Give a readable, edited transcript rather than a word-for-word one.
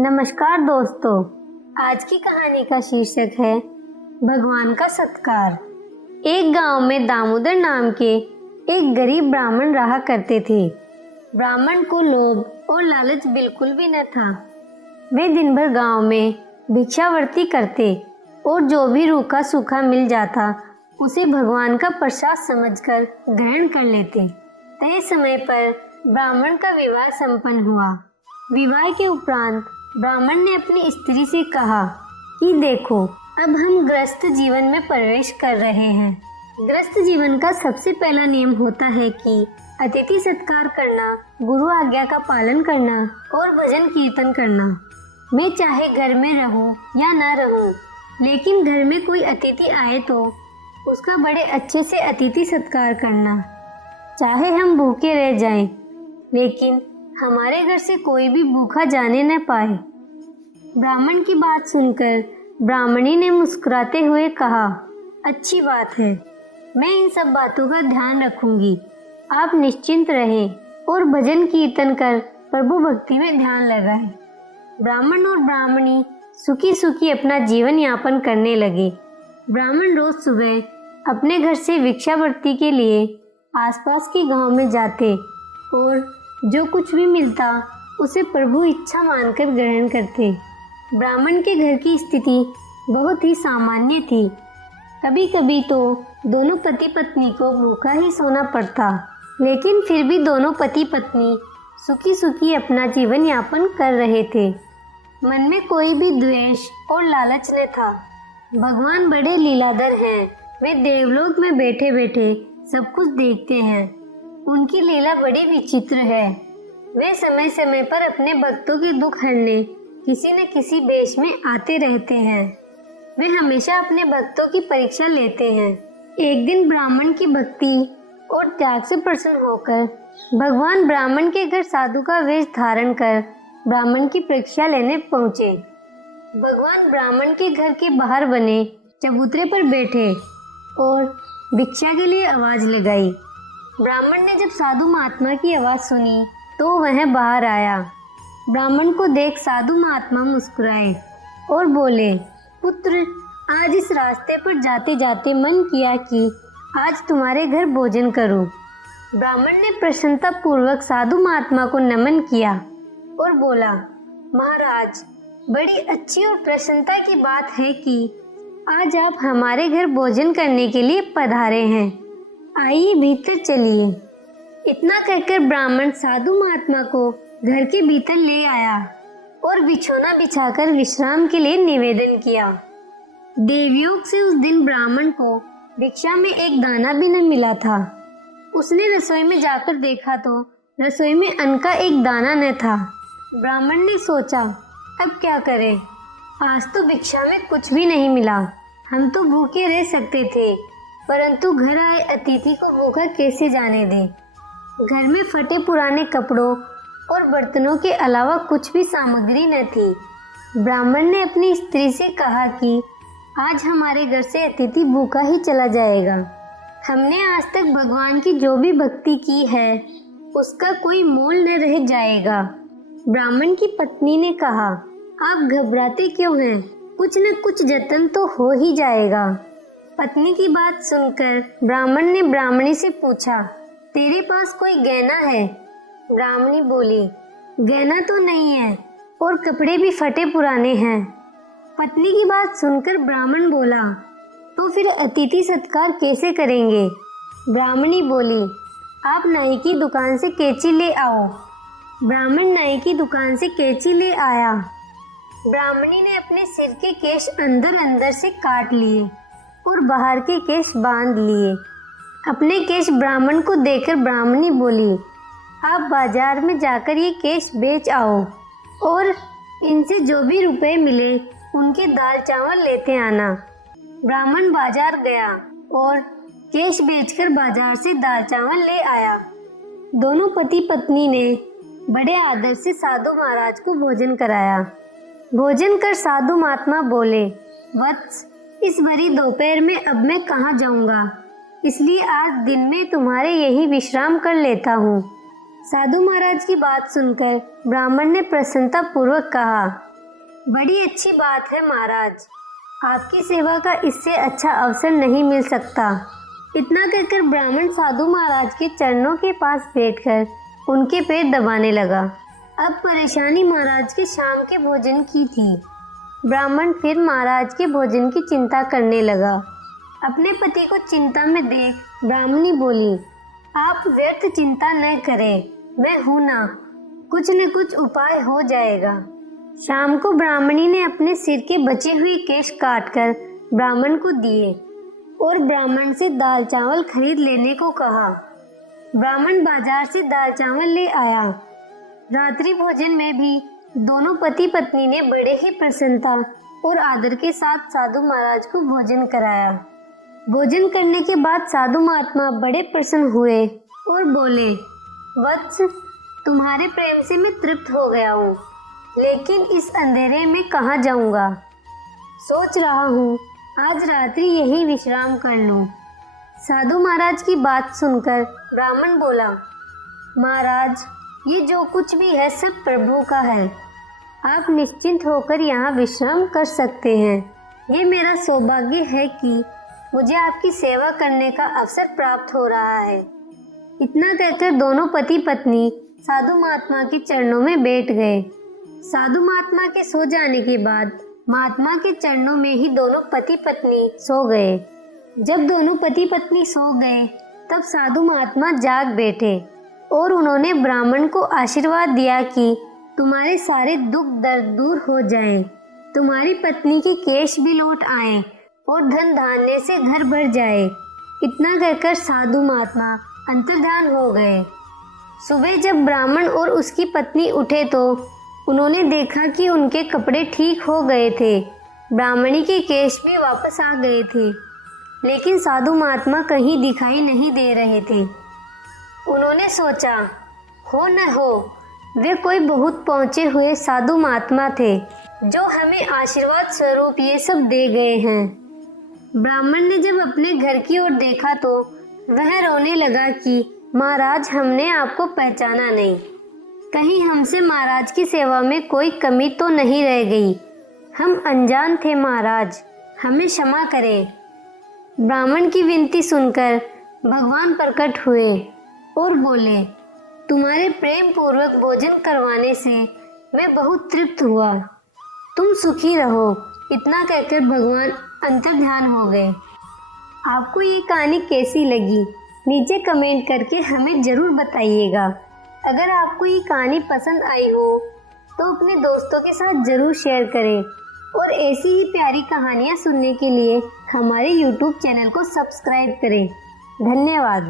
नमस्कार दोस्तों, आज की कहानी का शीर्षक है भगवान का सत्कार। एक गांव में दामोदर नाम के एक गरीब ब्राह्मण रहा करते थे। ब्राह्मण को लोभ और लालच बिल्कुल भी न था। वे दिन भर गांव में भिक्षावृत्ति करते और जो भी रूखा सूखा मिल जाता उसे भगवान का प्रसाद समझकर ग्रहण कर लेते। तय समय पर ब्राह्मण का विवाह संपन्न हुआ। विवाह के उपरांत ब्राह्मण ने अपनी स्त्री से कहा कि देखो, अब हम गृहस्थ जीवन में प्रवेश कर रहे हैं। गृहस्थ जीवन का सबसे पहला नियम होता है कि अतिथि सत्कार करना, गुरु आज्ञा का पालन करना और भजन कीर्तन करना। मैं चाहे घर में रहूं या ना रहूं, लेकिन घर में कोई अतिथि आए तो उसका बड़े अच्छे से अतिथि सत्कार करना। चाहे हम भूखे रह जाएं, लेकिन हमारे घर से कोई भी भूखा जाने न पाए। ब्राह्मण की बात सुनकर ब्राह्मणी ने मुस्कुराते हुए कहा, अच्छी बात है, मैं इन सब बातों का ध्यान रखूंगी। आप निश्चिंत रहें और भजन कीर्तन कर प्रभु भक्ति में ध्यान लगाएं। ब्राह्मण और ब्राह्मणी सुखी सुखी अपना जीवन यापन करने लगे। ब्राह्मण रोज सुबह अपने घर से भिक्षावृत्ति के लिए आसपास के गांव में जाते और जो कुछ भी मिलता उसे प्रभु इच्छा मानकर ग्रहण करते। ब्राह्मण के घर की स्थिति बहुत ही सामान्य थी। कभी कभी तो दोनों पति पत्नी को भूखा ही सोना पड़ता, लेकिन फिर भी दोनों पति पत्नी सुखी सुखी अपना जीवन यापन कर रहे थे। मन में कोई भी द्वेष और लालच न था। भगवान बड़े लीलाधर हैं। वे देवलोक में बैठे बैठे सब कुछ देखते हैं। उनकी लीला बड़ी विचित्र है। वे समय समय पर अपने भक्तों के दुख हरने किसी न किसी वेश में आते रहते हैं। वे हमेशा अपने भक्तों की परीक्षा लेते हैं। एक दिन ब्राह्मण की भक्ति और त्याग से प्रसन्न होकर भगवान ब्राह्मण के घर साधु का वेश धारण कर ब्राह्मण की परीक्षा लेने पहुँचे। भगवान ब्राह्मण के घर के बाहर बने चबूतरे पर बैठे और भिक्षा के लिए आवाज लगाई। ब्राह्मण ने जब साधु महात्मा की आवाज सुनी तो वह बाहर आया। ब्राह्मण को देख साधु महात्मा मुस्कुराए और बोले, पुत्र, आज इस रास्ते पर जाते जाते मन किया कि आज तुम्हारे घर भोजन करूं। ब्राह्मण ने प्रसन्नता पूर्वक साधु महात्मा को नमन किया और बोला, महाराज, बड़ी अच्छी और प्रसन्नता की बात है कि आज आप हमारे घर भोजन करने के लिए पधारे हैं। आइए भीतर चलिए। इतना कहकर ब्राह्मण साधु महात्मा को घर के भीतर ले आया और बिछौना बिछाकर विश्राम के लिए निवेदन किया। देवयोग से उस दिन ब्राह्मण को भिक्षा में एक दाना भी न मिला था। उसने रसोई में जाकर देखा तो रसोई में अन्न का एक दाना न था। ब्राह्मण ने सोचा, अब क्या करें, आज तो भिक्षा में कुछ भी नहीं मिला। हम तो भूखे रह सकते थे, परंतु घर आए अतिथि को भूखा कैसे जाने दें। घर में फटे पुराने कपड़ों और बर्तनों के अलावा कुछ भी सामग्री न थी। ब्राह्मण ने अपनी स्त्री से कहा कि आज हमारे घर से अतिथि भूखा ही चला जाएगा। हमने आज तक भगवान की जो भी भक्ति की है उसका कोई मोल न रह जाएगा। ब्राह्मण की पत्नी ने कहा, आप घबराते क्यों हैं? कुछ न कुछ जतन तो हो ही जाएगा। पत्नी की बात सुनकर ब्राह्मण ने ब्राह्मणी से पूछा, तेरे पास कोई गहना है? ब्राह्मणी बोली, गहना तो नहीं है और कपड़े भी फटे पुराने हैं। पत्नी की बात सुनकर ब्राह्मण बोला, तो फिर अतिथि सत्कार कैसे करेंगे? ब्राह्मणी बोली, आप नाई की दुकान से कैंची ले आओ। ब्राह्मण नाई की दुकान से कैंची ले आया। ब्राह्मणी ने अपने सिर के केश अंदर अंदर से काट लिए और बाहर के केश बांध लिए। अपने केश ब्राह्मण को देकर ब्राह्मणी बोली, आप बाजार में जाकर ये केश बेच आओ और इनसे जो भी रुपए मिले उनके दाल चावल लेते आना। ब्राह्मण बाजार गया और केश बेचकर बाजार से दाल चावल ले आया। दोनों पति पत्नी ने बड़े आदर से साधु महाराज को भोजन कराया। भोजन कर साधु महात्मा बोले, वत्स, इस भरी दोपहर में अब मैं कहाँ जाऊँगा, इसलिए आज दिन में तुम्हारे यही विश्राम कर लेता हूँ। साधु महाराज की बात सुनकर ब्राह्मण ने प्रसन्नता पूर्वक कहा, बड़ी अच्छी बात है महाराज, आपकी सेवा का इससे अच्छा अवसर नहीं मिल सकता। इतना कहकर ब्राह्मण साधु महाराज के चरणों के पास बैठकर उनके पैर दबाने लगा। अब परेशानी महाराज के शाम के भोजन की थी। ब्राह्मण फिर महाराज के भोजन की चिंता करने लगा। अपने पति को चिंता में देख ब्राह्मणी बोली, आप व्यर्थ चिंता न करें, मैं हूं ना, कुछ न कुछ उपाय हो जाएगा। शाम को ब्राह्मणी ने अपने सिर के बचे हुए केश काटकर ब्राह्मण को दिए और ब्राह्मण से दाल चावल खरीद लेने को कहा। ब्राह्मण बाजार से दाल चावल ले आया। रात्रि भोजन में भी दोनों पति पत्नी ने बड़े ही प्रसन्नता और आदर के साथ साधु महाराज को भोजन कराया। भोजन करने के बाद साधु महात्मा बड़े प्रसन्न हुए और बोले, वत्स, तुम्हारे प्रेम से मैं तृप्त हो गया हूँ, लेकिन इस अंधेरे में कहाँ जाऊँगा। सोच रहा हूँ आज रात्रि यहीं विश्राम कर लूँ। साधु महाराज की बात सुनकर ब्राह्मण बोला, महाराज, ये जो कुछ भी है सब प्रभु का है, आप निश्चिंत होकर यहाँ विश्राम कर सकते हैं। ये मेरा सौभाग्य है कि मुझे आपकी सेवा करने का अवसर प्राप्त हो रहा है। इतना कहकर दोनों पति पत्नी साधु महात्मा के चरणों में बैठ गए। साधु महात्मा के सो जाने के बाद महात्मा के चरणों में ही दोनों पति पत्नी सो गए। जब दोनों पति पत्नी सो गए तब साधु महात्मा जाग बैठे और उन्होंने ब्राह्मण को आशीर्वाद दिया कि तुम्हारे सारे दुख दर्द दूर हो जाएं, तुम्हारी पत्नी के केश भी लौट आए और धन धान्य से घर भर जाए। इतना कहकर साधु महात्मा अंतर्ध्यान हो गए। सुबह जब ब्राह्मण और उसकी पत्नी उठे तो उन्होंने देखा कि उनके कपड़े ठीक हो गए थे, ब्राह्मणी के केश भी वापस आ गए थे, लेकिन साधु महात्मा कहीं दिखाई नहीं दे रहे थे। उन्होंने सोचा, हो न हो वे कोई बहुत पहुँचे हुए साधु महात्मा थे जो हमें आशीर्वाद स्वरूप ये सब दे गए हैं। ब्राह्मण ने जब अपने घर की ओर देखा तो वह रोने लगा कि महाराज, हमने आपको पहचाना नहीं, कहीं हमसे महाराज की सेवा में कोई कमी तो नहीं रह गई। हम अनजान थे महाराज, हमें क्षमा करें। ब्राह्मण की विनती सुनकर भगवान प्रकट हुए और बोले, तुम्हारे प्रेम पूर्वक भोजन करवाने से मैं बहुत तृप्त हुआ, तुम सुखी रहो। इतना कहकर भगवान अंतर्ध्यान हो गए। आपको ये कहानी कैसी लगी नीचे कमेंट करके हमें ज़रूर बताइएगा। अगर आपको ये कहानी पसंद आई हो तो अपने दोस्तों के साथ ज़रूर शेयर करें और ऐसी ही प्यारी कहानियाँ सुनने के लिए हमारे YouTube चैनल को सब्सक्राइब करें। धन्यवाद।